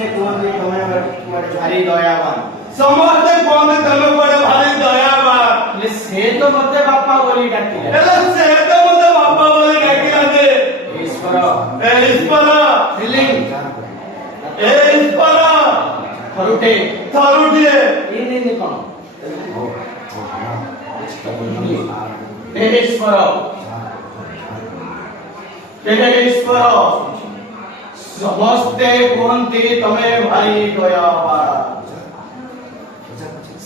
ସମସ୍ତେ କୁହନ୍ତି ତମେ ଭାରି ଦୟାବାନ। ସମସ୍ତେ କୁହନ୍ତି ତମେ ବଡ ଭାରି ଦୟାବାନ। ହେଲେ ସେ ତ ମତେ ବାପା ବୋଲି ଡାକିଲେ। ହେଲେ ସେ ତ ମତେ ବାପା ବୋଲି ଡାକିଲା ଯେ ଈଶ୍ୱର ଫିଲିଂ ଈଶ୍ୱର ଥରୁଟେ ଥରୁଟିଏ ଇନି କଣ ହେ ଈଶ୍ୱର ସମସ୍ତେ କୁହନ୍ତି ତମେ ଭାରି ଦୟାବାନ।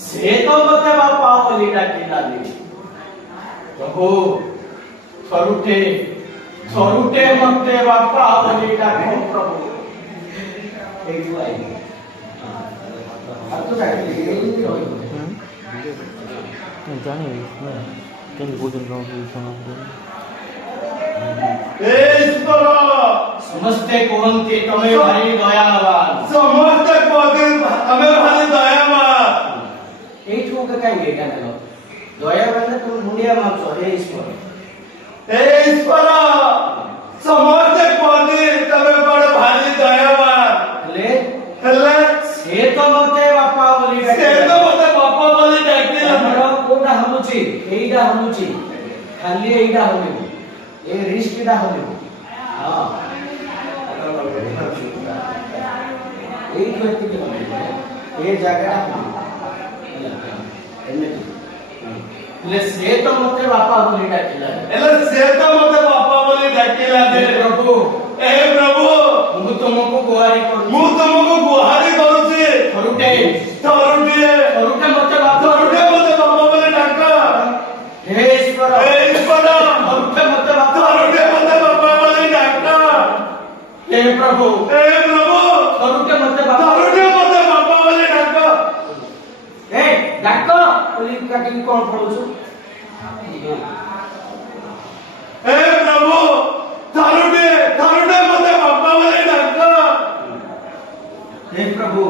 ସେ ତ ମତେ ବାପା ବୋଲି ଡାକିଲାନି। ପ୍ରଭୁ ଥରୁଟେ ମତେ ବାପା ବୋଲି ଡାକ ପ୍ରଭୁ। ଏଇଠୁ ଆଇଲି जाने केंद्र भोजन गाँव की ସମସ୍ତେ କୁହନ୍ତି ତମେ ଭାରି ଦୟାବାନ। ସମସ୍ତେ କୁହନ୍ତି ତମେ ଭାରି ଦୟାବାନ। ଏଇଠୁ କାହିଁକି ଏଇଟା ନେଲ? ଦୟାବାନ ତମେ ମୁଣ୍ଡିଆ ମାରୁଛ। ହେ ଈଶ୍ୱର ସମସ୍ତେ କୁହନ୍ତି ତମେ ବଡ ଭାରି ଦୟାବାନ। ହେଲେ ହେଲେ ସେ ତ ମତେ ବାପା ବୋଲି ସେ ତ ମତେ ବାପା ବୋଲି ଡାକିଲା। ଆମର କୋଉଟା ହଉଛି? ଏଇଟା ହଉଛି ଖାଲି ଏଇଟା ହଉନି, ଏ ରିସ୍କଟା ହଉନି। ହଁ ଏଇଠୁ ଏତିକି ହଉନି, ଏ ଜାଗାଟା ଏମିତି। ହେଲେ ସେ ତ ମତେ ବାପା ବୋଲି ଡାକିଲା। ହେଲେ ସେ ତ ମତେ ବାପା ବୋଲି ଡାକିଲା ଯେ ପ୍ରଭୁ ମୁଁ ତୁମକୁ ଗୁହାରି କରୁଛି। କରୁଛି ଥରୁଟେ ମତେ ବାପା ବୋଲି ଡାକ। ହେ ଈଶ୍ୱର ଥରୁଟେ ମତେ ବାପା ବୋଲି ଡାକ। ହେ ପ୍ରଭୁ ଥରୁଟେ ମତେ ବାପା ବୋଲି ଡାକ। ହେ ଡାକ ବୋଲି କାଟିକି କଣ ପଢୁଛୁ? ହେ ପ୍ରଭୁ ଥରୁଟେ ମତେ ବାପା ବୋଲି ଡାକ। ହେ ପ୍ରଭୁ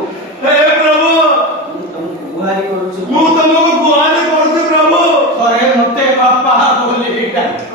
ମୁଁ ତମକୁ ଗୁହାରି କରୁଛି ପ୍ରଭୁ। ଥରେ ମତେ ବାପା ବୋଲି ଡାକ।